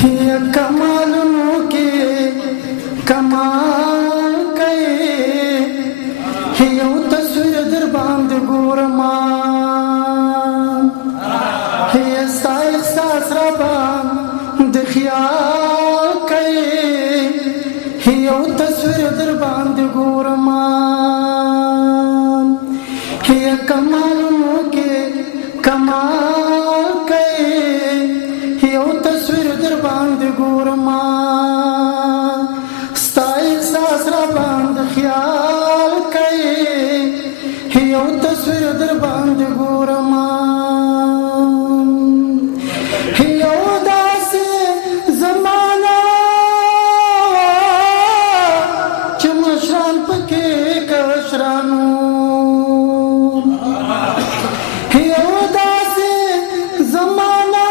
هي کمالونو کې کمال کوي یو تصویر در باندې ګورم هي ستا احساس را باندې خیال کوي یو تصویر در باندې ګورم هي کمالونو کې کمال کوي یو تصویر در باندې ګورم ستا احساس را باندې خیال کوي یو تصویر در باندې ګورم یو داسې زمانہ چې مشران پکې کشرانو یو داسې زمانہ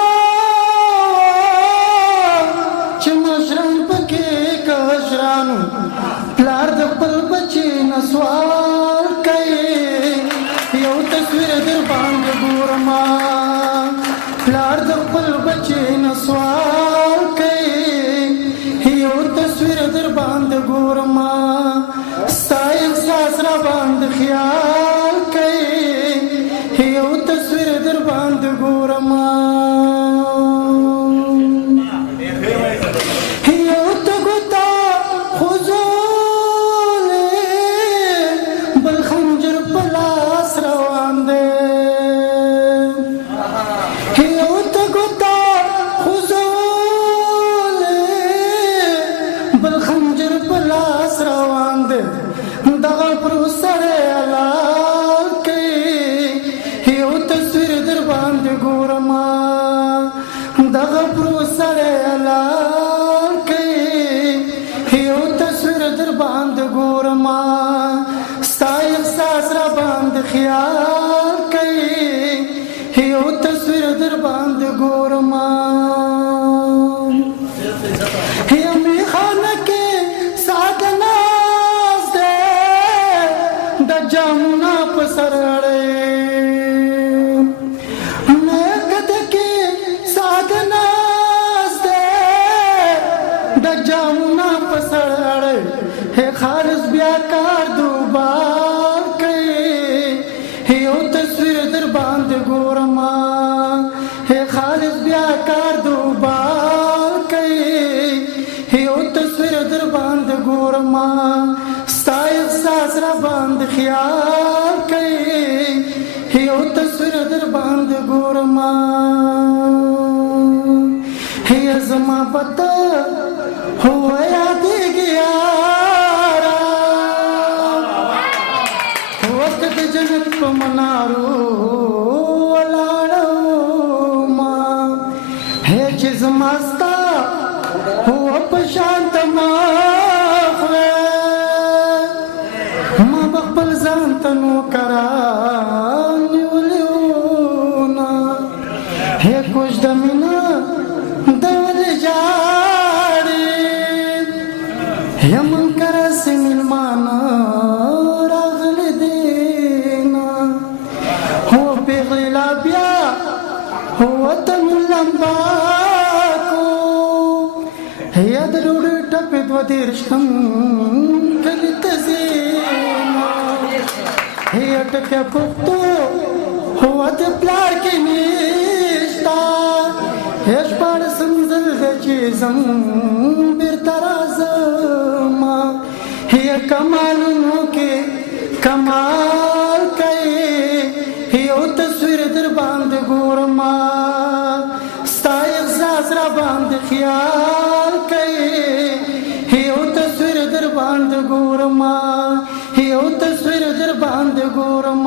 چې مشران پکې کشرانو پلار د خپل بچي نه سوال کوي یو تصویر در باندې ګورم پلار د خپل بچي نه سوال کوي یو تصویر در باندې ګورم ستا احساس را باندې خیال کوي یو تصویر در باندې ګورم یو ته ګوتا خوځولې بل خنجر په لاس روان دی یو ته ګوتا خوځولې بل خنجر په لاس روان دی دغه پر سره حلال کوي یو تصویر در باندې ګورم دغه پر سره حلال کوي یو تصویر در باندې ګورم ستا احساس را باندې خیال کوي یو تصویر در باندې ګورم یمې خانه کې ساده ناز دی د جامونه په سر اړی مېکد کې ساده ناز دی د جامونه په سر اړی خالص بیا کار دوبار کوي یو تصویر در باندې ګورم خالص بیا کار دوبار کوي یو تصویر در باندې ګورم ستا احساس را باندې خیال کوي یو تصویر در باندې ګورم هي زما پته هو یادېږي یاره وخت د جنت په منارو ولاړو ما هي چې زما ستا هو په شانت ما ما بخپل ځان ته نوکران نیولیونه هي کوش د مینا د ولې جاړې یمن کرسې میلمانه راغلی دینا هو پیغلی لا بیا هو تم لمباکو یا د ډوډۍ ټپې دوه دېرشم کلي ته ځېما یا ټکه پښتو هو د پلار کې نشته یا شپاړسم ځل دی چې ځم بېرته راځم یا کمالونو کې کمال کوي یو تصویر در باندې ګورم ستا احساس را باندې خیال کوي یو تصویر در باندې ګورم یو تصویر در باندې ګورم